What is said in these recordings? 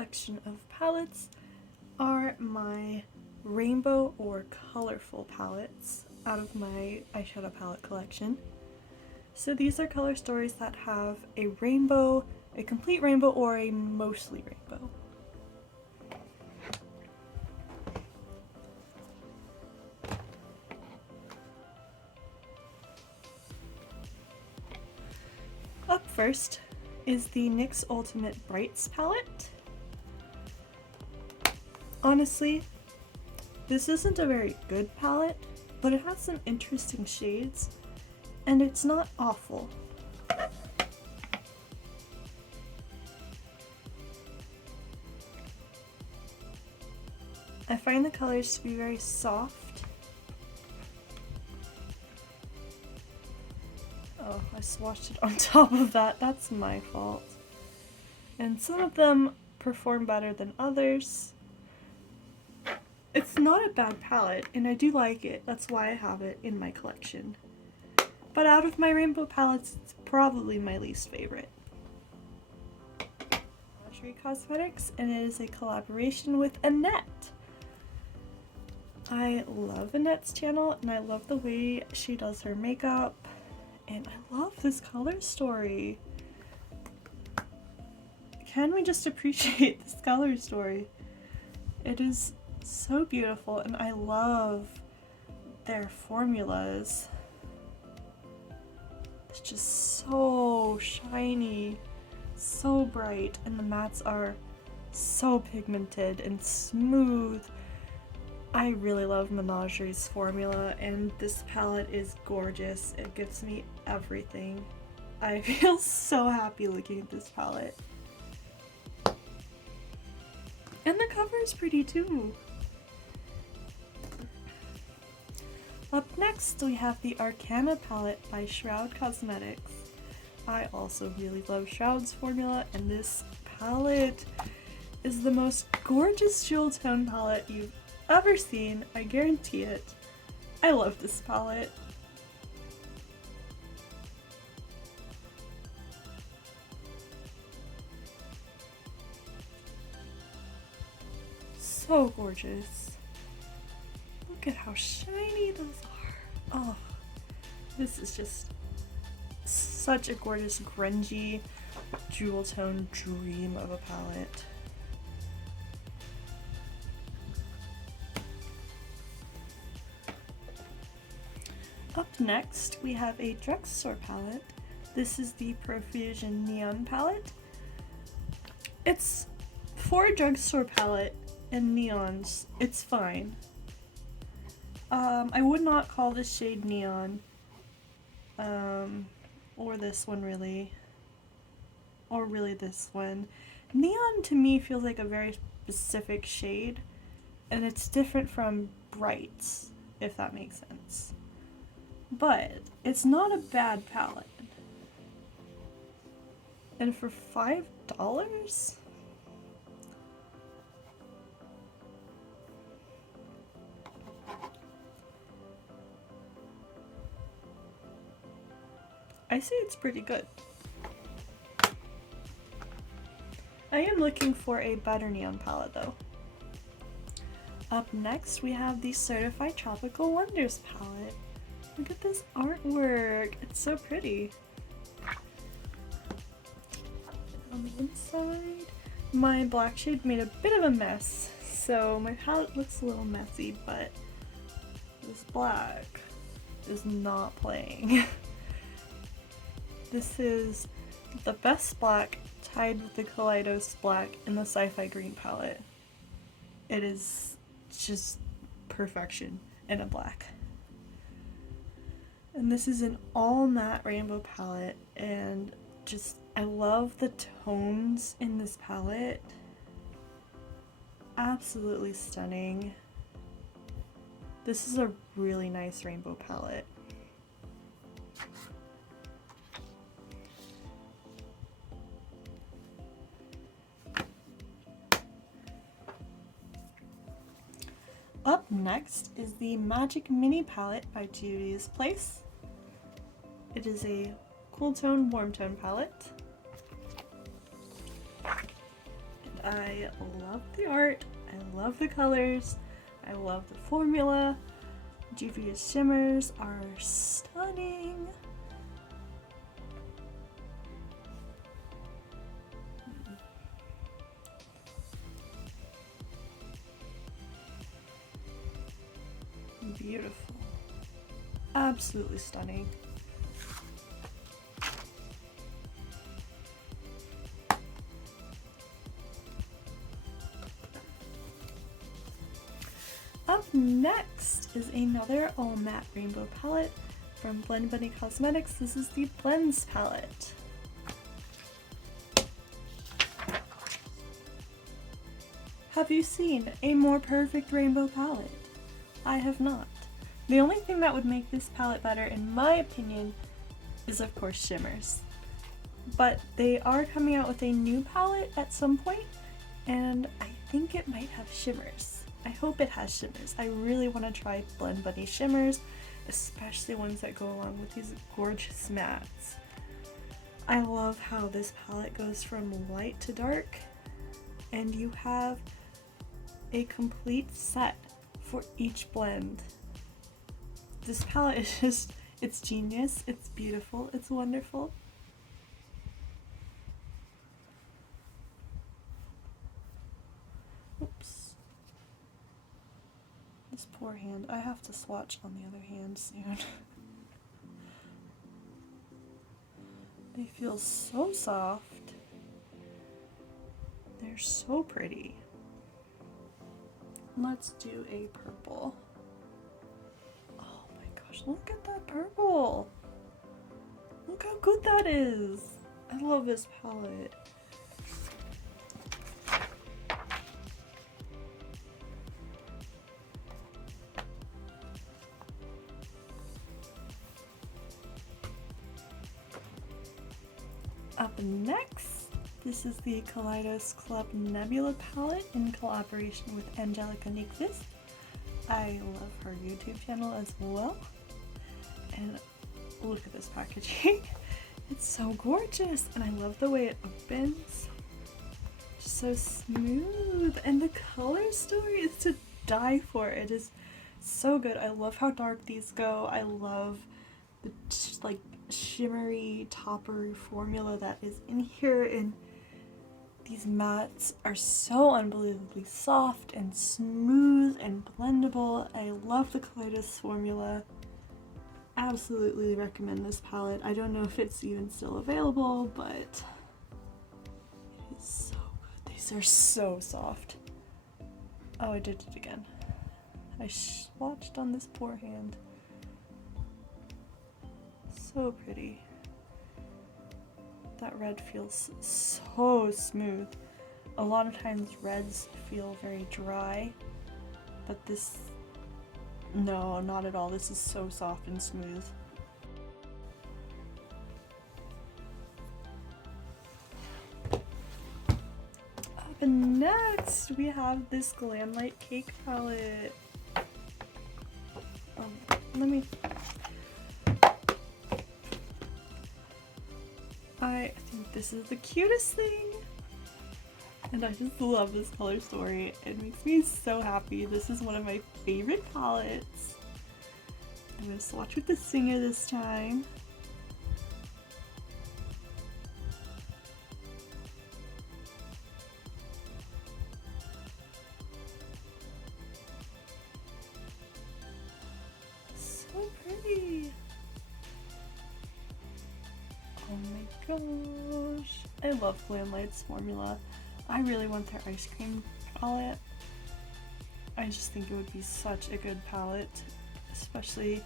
collection of palettes are my rainbow or colorful palettes out of my eyeshadow palette collection. So these are color stories that have a rainbow, a complete rainbow, or a mostly rainbow. Up first is the NYX Ultimate Brights palette. Honestly, this isn't a very good palette, but it has some interesting shades, and it's not awful. I find the colors to be very soft. Oh, I swatched it on top of that. That's my fault. And some of them perform better than others. It's not a bad palette, and I do like it. That's why I have it in my collection. But out of my rainbow palettes, it's probably my least favorite. Menagerie Cosmetics, and it is a collaboration with Annette. I love Annette's channel, and I love the way she does her makeup. And I love this color story. Can we just appreciate this color story? It is so beautiful, and I love their formulas. It's just so shiny, so bright, and the mattes are so pigmented and smooth. I really love Menagerie's formula, and this palette is gorgeous. It gives me everything. I feel so happy looking at this palette. And the cover is pretty too. Up next we have the Arcana palette by Shroude Cosmetics. I also really love Shroude's formula, and this palette is the most gorgeous jewel tone palette you've ever seen. I guarantee it. I love this palette. So gorgeous. Look at how shiny those are. Oh, this is just such a gorgeous grungy jewel tone dream of a palette. Up next, we have a drugstore palette. This is the Profusione Neon palette. It's for a drugstore palette and neons, it's fine. I would not call this shade neon, or this one really, or really this one. Neon to me feels like a very specific shade, and it's different from brights, if that makes sense. But it's not a bad palette. And for $5? I say it's pretty good. I am looking for a better neon palette though. Up next we have the Certifeye Tropical Wonders palette. Look at this artwork, it's so pretty. On the inside, my black shade made a bit of a mess, so my palette looks a little messy, but this black is not playing. This is the best black tied with the Kaleidos black in the Sci-Fi Green palette. It is just perfection in a black. And this is an all matte rainbow palette, and just I love the tones in this palette. Absolutely stunning. This is a really nice rainbow palette. Up next is the Magic Mini palette by Juvia's Place. It is a cool tone, warm tone palette. It I love the art, I love the colors, I love the formula. Juvia's shimmers are stunning. Beautiful. Absolutely stunning. Up next is another all matte rainbow palette from Blend Bunny Cosmetics. This is the Blends palette. Have you seen a more perfect rainbow palette? I have not. The only thing that would make this palette better, in my opinion, is of course shimmers. But they are coming out with a new palette at some point, and I think it might have shimmers. I hope it has shimmers. I really want to try Blend Bunny shimmers, especially ones that go along with these gorgeous mattes. I love how this palette goes from light to dark, and you have a complete set for each blend. This palette is just, it's genius, it's beautiful, it's wonderful. Oops. This poor hand. I have to swatch on the other hand soon. They feel so soft. They're so pretty. Let's do a purple. Oh my gosh, look at that purple! Look how good that is! I love this palette. Up next, this is the Kaleidos Club Nebula palette in collaboration with Angelica NYX. I love her YouTube channel as well. And look at this packaging. It's so gorgeous, and I love the way it opens. Just so smooth, and the color story is to die for. It is so good. I love how dark these go. I love the like shimmery topper formula that is in here, and these mattes are so unbelievably soft and smooth and blendable. I love the Kaleidos formula. Absolutely recommend this palette. I don't know if it's even still available, but it is so good. These are so soft. Oh, I did it again. I swatched on this poor hand. So pretty. That red feels so smooth. A lot of times reds feel very dry, but this, no, not at all. This is so soft and smooth. Up next, we have this Glamlitee Cake palette. Let me... I think this is the cutest thing, and I just love this color story. It makes me so happy. This is one of my favorite palettes. I'm going to swatch with the Singer this time. So pretty. Oh my gosh. I love Glamlitee's formula. I really want their ice cream palette. I just think it would be such a good palette, especially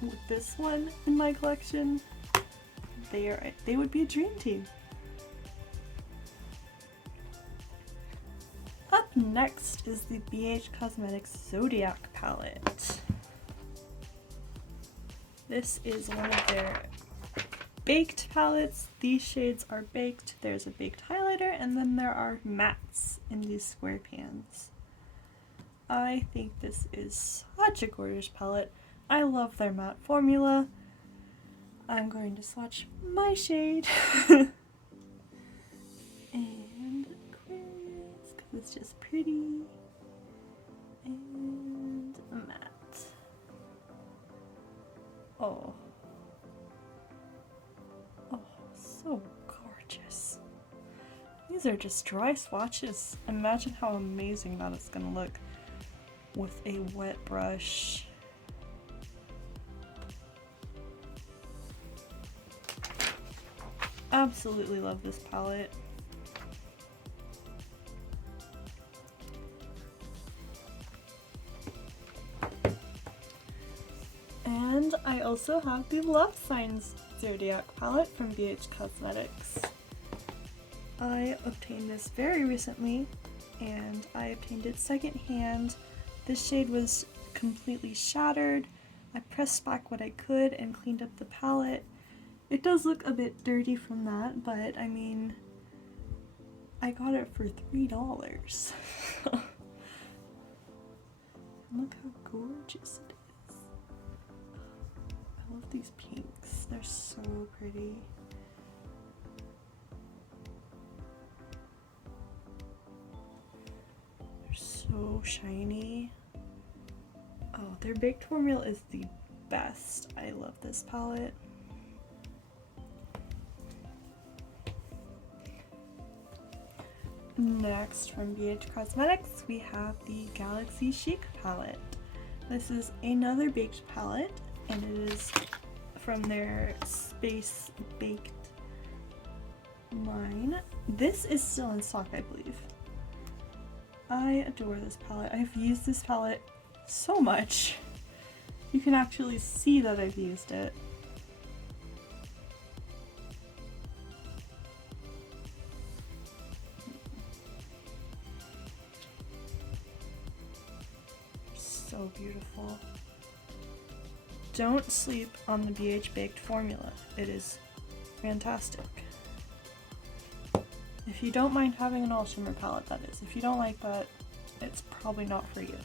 with this one in my collection. They would be a dream team. Up next is the BH Cosmetics Zodiac palette. This is one of their baked palettes. These shades are baked. There's a baked highlighter, and then there are mattes in these square pans. I think this is such a gorgeous palette. I love their matte formula. I'm going to swatch my shade. And was just pretty and matte. Oh. Oh, so gorgeous. These are just dry swatches. Imagine how amazing that is gonna look with a wet brush. Absolutely love this palette. And I also have the Love Signs Zodiac palette from BH Cosmetics. I obtained this very recently and I obtained it secondhand. This shade was completely shattered. I pressed back what I could and cleaned up the palette. It does look a bit dirty from that, but I mean, I got it for $3. Look how gorgeous it is. I love these pinks. They're so pretty. They're so shiny. Oh, their baked formula is the best. I love this palette. Next, from BH Cosmetics, we have the Galaxy Chic palette. This is another baked palette, and it is from their Space Baked line. This is still in stock, I believe. I adore this palette. I've used this palette so much. You can actually see that I've used it. So beautiful. Don't sleep on the BH Baked formula. It is fantastic. If you don't mind having an all shimmer palette, that is. If you don't like that, it's probably not for you.